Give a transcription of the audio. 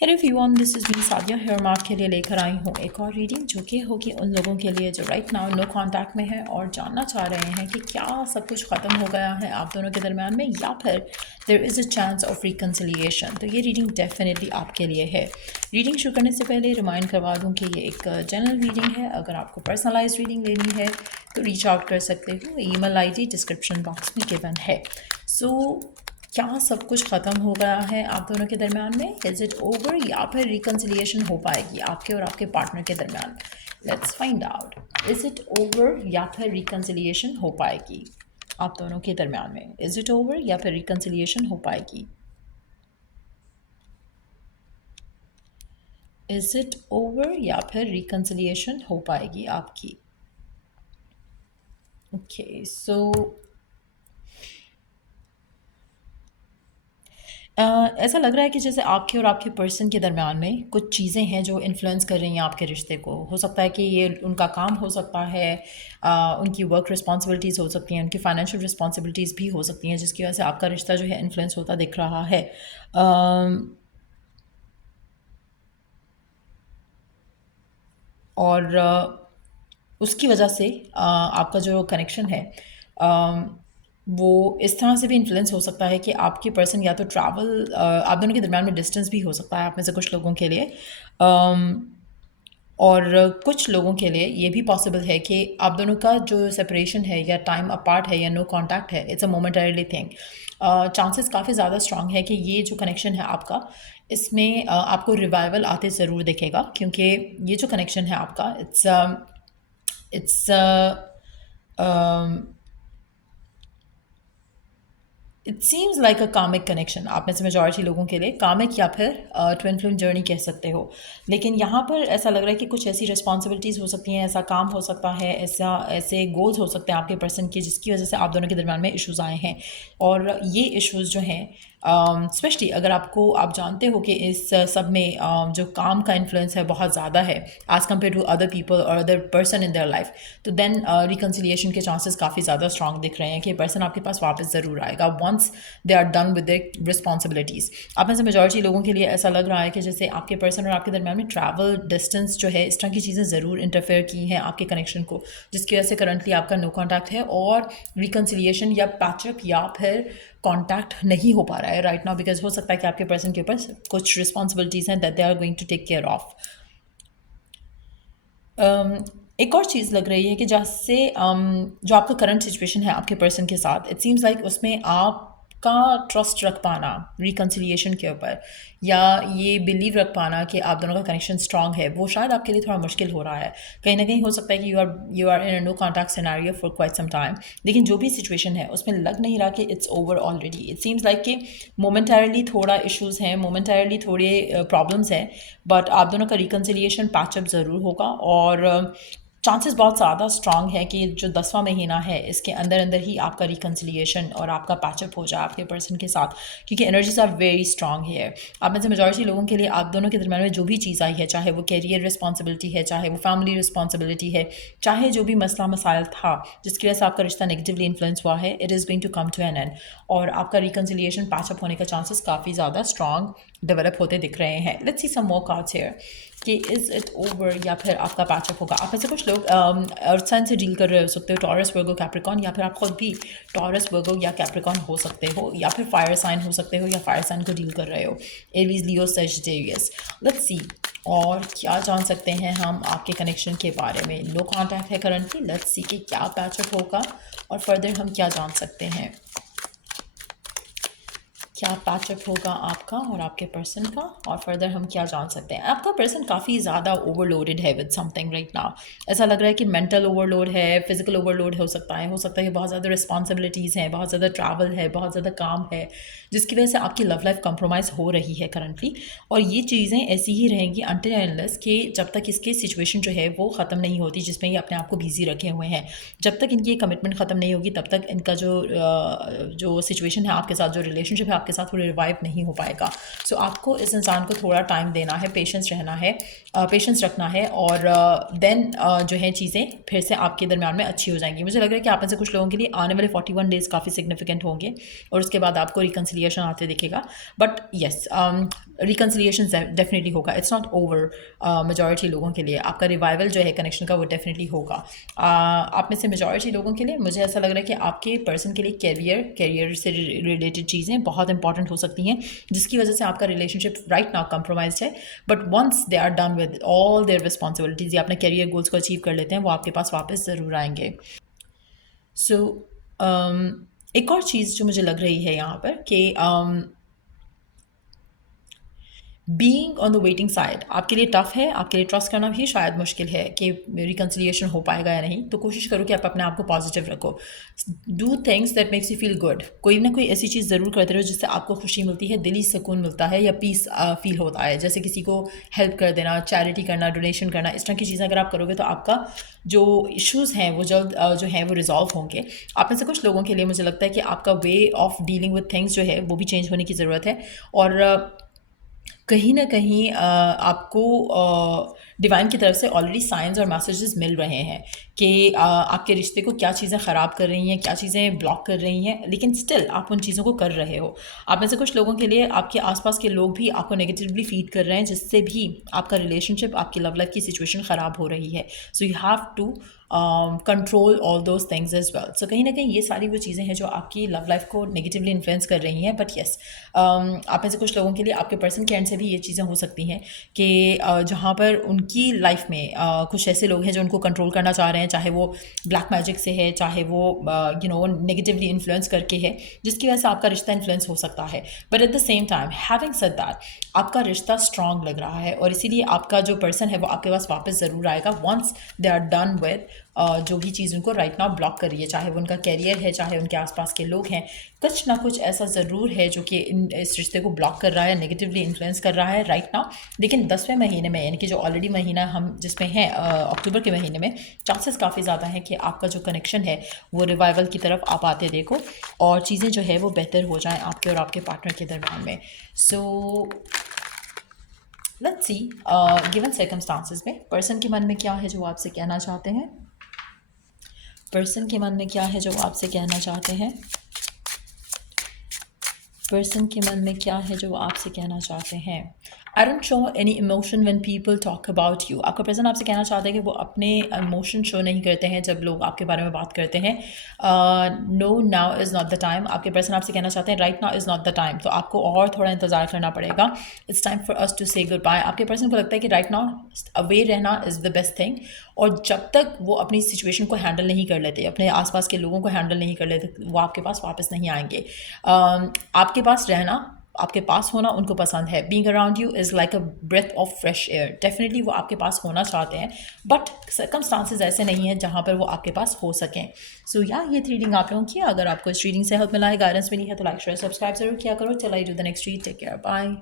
Hello everyone, this is me Sadia here mark के लिए लेकर आई हूँ एक और रीडिंग जो कि होगी उन लोगों के लिए जो राइट नाउ नो कांटेक्ट में है और जानना चाह रहे हैं कि क्या सब कुछ ख़त्म हो गया है आप दोनों के दरमियान में या फिर there is a chance of reconciliation. तो ये रीडिंग डेफिनेटली आपके लिए है। रीडिंग शुरू करने से पहले रिमाइंड करवा दूँ कि ये एक जनरल रीडिंग है। अगर आपको पर्सनलाइज रीडिंग लेनी है तो रीच आउट कर सकते हो। ईमेल ID डिस्क्रिप्शन बॉक्स में गिवन है। सो क्या सब कुछ ख़त्म हो गया है आप दोनों के दरमियान में? इज़ इट ओवर या फिर रिकन्सिलिएशन हो पाएगी आपके और आपके पार्टनर के दरमियान? Let's find out. Is it over या फिर रिकन्सिलिएशन हो पाएगी आप दोनों के दरमियान में? इज़ इट ओवर या फिर रिकन्सिलिएशन हो पाएगी? इज़ इट ओवर या फिर रिकन्सिलिएशन हो पाएगी आपकी? ओके, सो ऐसा लग रहा है कि जैसे आपके और आपके पर्सन के दरमियान में कुछ चीज़ें हैं जो इन्फ्लुएंस कर रही हैं आपके रिश्ते को। हो सकता है कि ये उनका काम हो सकता है, उनकी वर्क रिस्पॉन्सिबिलिटीज़ हो सकती हैं, उनकी फाइनेंशियल रिस्पॉन्सिबिलिटीज़ भी हो सकती हैं, जिसकी वजह से आपका रिश्ता जो है इन्फ्लुएंस होता दिख रहा है। और उसकी वजह से आपका जो कनेक्शन है वो इस तरह से भी इन्फ्लुएंस हो सकता है कि आपकी पर्सन या तो ट्रैवल, आप दोनों के दरमियान में डिस्टेंस भी हो सकता है आप में से कुछ लोगों के लिए। और कुछ लोगों के लिए ये भी पॉसिबल है कि आप दोनों का जो सेपरेशन है या टाइम अपार्ट है या नो कांटेक्ट है, it's a momentarily thing. Chances काफ़ी ज़्यादा स्ट्रांग है कि ये जो कनेक्शन है आपका, इसमें आपको रिवाइवल आते ज़रूर दिखेगा, क्योंकि ये जो कनेक्शन है आपका it's it seems like a comic connection आप में से मेजॉरिटी लोगों के लिए, कामिक या फिर ट्विन फ्लेम जर्नी कह सकते हो। लेकिन यहाँ पर ऐसा लग रहा है कि कुछ ऐसी रिस्पॉन्सिबिलिटीज़ हो सकती हैं, ऐसा काम हो सकता है, ऐसे गोल्स हो सकते हैं आपके पर्सन के, जिसकी वजह से आप दोनों के दरमियान में इश्यूज़ आए हैं। और ये इश्यूज़ जो हैं, स्पेशली अगर आप जानते हो कि इस सब में जो काम का इन्फ्लुएंस है बहुत ज़्यादा है as compare to other people और other person in their life, तो देन रिकन्सिलिएशन के चांसेस काफ़ी ज़्यादा स्ट्रांग दिख रहे हैं कि पर्सन आपके पास वापस ज़रूर आएगा once they are done with their responsibilities. आप में से मेजॉरिटी लोगों के लिए ऐसा लग रहा है कि जैसे आपके पर्सन और आपके दरमियान में ट्रैवल, डिस्टेंस जो है, इस तरह की चीज़ें ज़रूर इंटरफेयर की हैं आपके कनेक्शन को, जिसकी वजह से करंटली आपका नो कॉन्टैक्ट है और रिकन्सिलिएशन या पैचअप या फिर कॉन्टैक्ट नहीं हो पा रहा है राइट नाउ, बिकॉज हो सकता है कि आपके पर्सन के ऊपर कुछ रिस्पॉन्सिबिलिटीज़ हैं that they are going to take care of. एक और चीज़ लग रही है कि जैसे जो आपका करंट सिचुएशन है आपके पर्सन के साथ, इट सीम्स लाइक उसमें आपका ट्रस्ट रख पाना रिकन्सिलिएशन के ऊपर, या ये बिलीव रख पाना कि आप दोनों का कनेक्शन स्ट्रांग है, वो शायद आपके लिए थोड़ा मुश्किल हो रहा है। कहीं ना कहीं हो सकता है कि you are in a no contact scenario for quite some time, लेकिन जो भी सिचुएशन है उसमें लग नहीं रहा कि it's over already. It seems like कि मोमेंटरली थोड़ा इश्यूज़ हैं, मोमेंटरली थोड़े प्रॉब्लम्स हैं, बट आप दोनों का रिकन्सिलिएशन पैचअप ज़रूर होगा। और चांसेस बहुत ज़्यादा स्ट्रांग है कि जो 10वां महीना है इसके अंदर अंदर ही आपका रिकन्सिलिएशन और आपका पैचअप हो जाए आपके पर्सन के साथ, क्योंकि एनर्जीज आर वेरी स्ट्रांग है। आप में से मेजॉरिटी लोगों के लिए आप दोनों के दरमियान में जो भी चीज़ आई है, चाहे वो कैरियर रिस्पॉन्सिबिलिटी है, चाहे वो फैमिली रिस्पॉन्सिबिलिटी है, चाहे जो भी मसला मसाइल था जिसकी वजह से आपका रिश्ता नेगेटिवली इन्फ्लुएंस हुआ है, it is going to come to an end, और आपका रिकन्सिलिएशन पैचअप होने का चांसेस काफ़ी ज़्यादा स्ट्रांग डेवलप होते दिख रहे हैं। Let's see some more cards here कि इज़ इट ओवर या फिर आपका पैचअप होगा। आप में से कुछ लोग अर्थ साइन से डील कर रहे हो सकते हो, टॉरस, वर्गो, कैप्रिकॉन, या फिर आप खुद भी टॉरस, वर्गो या कैप्रिकॉन हो सकते हो, या फिर फायर साइन हो सकते हो या फायर साइन को डील कर रहे हो, Aries, Leo, Sagittarius. Let's see और क्या जान सकते हैं हम आपके कनेक्शन के बारे में। नो कॉन्टैक्ट है करंटली, लेट्स सी कि क्या पैचअप होगा और फर्दर हम क्या जान सकते हैं। क्या पैचअप होगा आपका और आपके पर्सन का, और फर्दर हम क्या जान सकते हैं। आपका पर्सन काफ़ी ज़्यादा ओवरलोडेड है विद समथिंग राइट नाउ। ऐसा लग रहा है कि मेंटल ओवरलोड है, फिजिकल ओवरलोड हो सकता है कि बहुत ज़्यादा रिस्पॉन्सिबिलिटीज़ हैं, बहुत ज़्यादा ट्रैवल है, बहुत ज़्यादा काम है, जिसकी वजह से आपकी लव लाइफ कंप्रोमाइज़ हो रही है करंटली। और ये चीज़ें ऐसी ही रहेंगी अनटिल अनलेस कि जब तक इसकी सिचुएशन जो है वो ख़त्म नहीं होती जिसमें ये अपने आप को बिजी रखे हुए हैं। जब तक इनकी कमिटमेंट ख़त्म नहीं होगी तब तक इनका जो सिचुएशन है आपके साथ, जो रिलेशनशिप है आपके साथ, वो रिवाइव नहीं हो पाएगा। सो आपको इस इंसान को थोड़ा टाइम देना है, पेशेंस रहना है, पेशेंस रखना है, और देन जो है चीज़ें फिर से आपके दरमियान में अच्छी हो जाएंगी। मुझे लग रहा है कि आप में से कुछ लोगों के लिए आने वाले 41 डेज़ काफ़ी सिग्निफिकेंट होंगे और उसके बाद आपको रिकन्सिलिएशन आते दिखेगा। बट येस, रिकन्सिलिएशन डेफिनेटली होगा, इट्स नॉट ओवर मेजॉरिटी लोगों के लिए। आपका रिवाइवल जो है कनेक्शन का वो डेफिनेटली होगा। आप में से मेजॉरिटी लोगों के लिए मुझे ऐसा लग रहा है कि आपके पर्सन के लिए कैरियर से रिलेटेड चीज़ें बहुत इंपॉर्टेंट हो सकती हैं, जिसकी वजह से आपका रिलेशनशिप राइट नाउ कंप्रोमाइज है। But once they are done with all their responsibilities या अपने कैरियर गोल्स को अचीव कर लेते हैं, वो आपके पास वापस ज़रूर आएंगे। सो एक और चीज़ जो मुझे लग रही है यहाँ पर कि being on the waiting side आपके लिए टफ है, आपके लिए ट्रस्ट करना भी शायद मुश्किल है कि रिकन्सिलिएशन हो पाएगा या नहीं। तो कोशिश करो कि आप अपने आप को पॉजिटिव रखो, do things that makes you feel good. कोई ना कोई ऐसी चीज़ ज़रूर करते रहो जिससे आपको खुशी मिलती है, दिली सुकून मिलता है या पीस फील होता है। जैसे किसी को हेल्प कर देना, चैरिटी करना, डोनेशन करना, इस तरह की चीज़ें अगर आप करोगे तो आपका जो इश्यूज़ हैं वो जल्द जो हैं वो रिजॉल्व होंगे। आप में से कुछ लोगों के लिए मुझे लगता है कि आपका way of dealing with things जो है वो भी चेंज होने की ज़रूरत है। और कहीं ना कहीं आपको डिवाइन की तरफ से ऑलरेडी साइंस और मैसेजेस मिल रहे हैं कि आपके रिश्ते को क्या चीज़ें ख़राब कर रही हैं, क्या चीज़ें ब्लॉक कर रही हैं, लेकिन स्टिल आप उन चीज़ों को कर रहे हो। आप में से कुछ लोगों के लिए आपके आसपास के लोग भी आपको नेगेटिवली फीड कर रहे हैं, जिससे भी आपका रिलेशनशिप, आपकी लव लाइफ की सिचुएशन ख़राब हो रही है। So you have to control all those things as well. So कहीं ना कहीं ये सारी वो चीज़ें हैं जो आपकी लव लाइफ को नेगेटिवली इन्फ्लुएंस कर रही हैं। बट येस, आप में से कुछ लोगों के लिए आपके पर्सन के एंड से भी ये चीज़ें हो सकती हैं कि जहाँ पर उनकी लाइफ में कुछ ऐसे लोग हैं जो उनको कंट्रोल करना चाह रहे हैं, चाहे वो ब्लैक मैजिक से है, चाहे वो नेगेटिवली इन्फ्लुएंस करके है, जिसकी वजह से आपका रिश्ता इन्फ्लुएंस हो सकता है। But at the same time having said that, आपका रिश्ता स्ट्रांग लग रहा है और इसीलिए आपका जो पर्सन है वो आपके पास वापस ज़रूर आएगा once they are done with जो भी चीज़ उनको राइट नाउ ब्लॉक कर रही है, चाहे वो उनका कैरियर है, चाहे उनके आसपास के लोग हैं। कुछ ना कुछ ऐसा ज़रूर है जो कि इस रिश्ते को ब्लॉक कर रहा है, नेगेटिवली इन्फ्लुएंस कर रहा है राइट नाउ। लेकिन 10वें महीने में, यानी कि जो ऑलरेडी महीना हम जिसमें हैं अक्टूबर के महीने में, चांसेस काफ़ी ज़्यादा हैं कि आपका जो कनेक्शन है वो रिवाइवल की तरफ आप आते देखो और चीज़ें जो है वो बेहतर हो जाएँ आपके और आपके पार्टनर के दरम्यान में। So let's see given circumstances में पर्सन के मन में क्या है जो आपसे कहना चाहते हैं। पर्सन के मन में क्या है जो आपसे कहना चाहते हैं। पर्सन के मन में क्या है जो आपसे कहना चाहते हैं। I don't show any emotion when people talk about you. आपका पर्सन आपसे कहना चाहता है कि वो अपने इमोशन शो नहीं करते हैं जब लोग आपके बारे में बात करते हैं। No, now is not the time. आपके पर्सन आपसे कहना चाहते हैं right now is not the time. तो आपको और थोड़ा इंतजार करना पड़ेगा। It's time for us to say goodbye. आपके पर्सन को लगता है कि राइट नाउ अवे रहना इज़ द बेस्ट थिंग। और जब तक वो अपनी सिचुएशन को हैंडल नहीं कर लेते, अपने आसपास के लोगों को हैंडल नहीं कर लेते, वो आपके पास वापस नहीं आएंगे। आपके पास रहना, आपके पास होना उनको पसंद है। Being around you is like a breath of fresh air. Definitely वो आपके पास होना चाहते हैं, बट सर्कमस्टांसेस ऐसे नहीं हैं जहाँ पर वो आपके पास हो सकें। सो या ये रीडिंग आप लोगों की, अगर आपको इस रीडिंग से हेल्प मिला है, गाइडेंस मिली है, तो लाइक शेयर सब्सक्राइब जरूर किया करो। चल I do the next read. Take care, bye.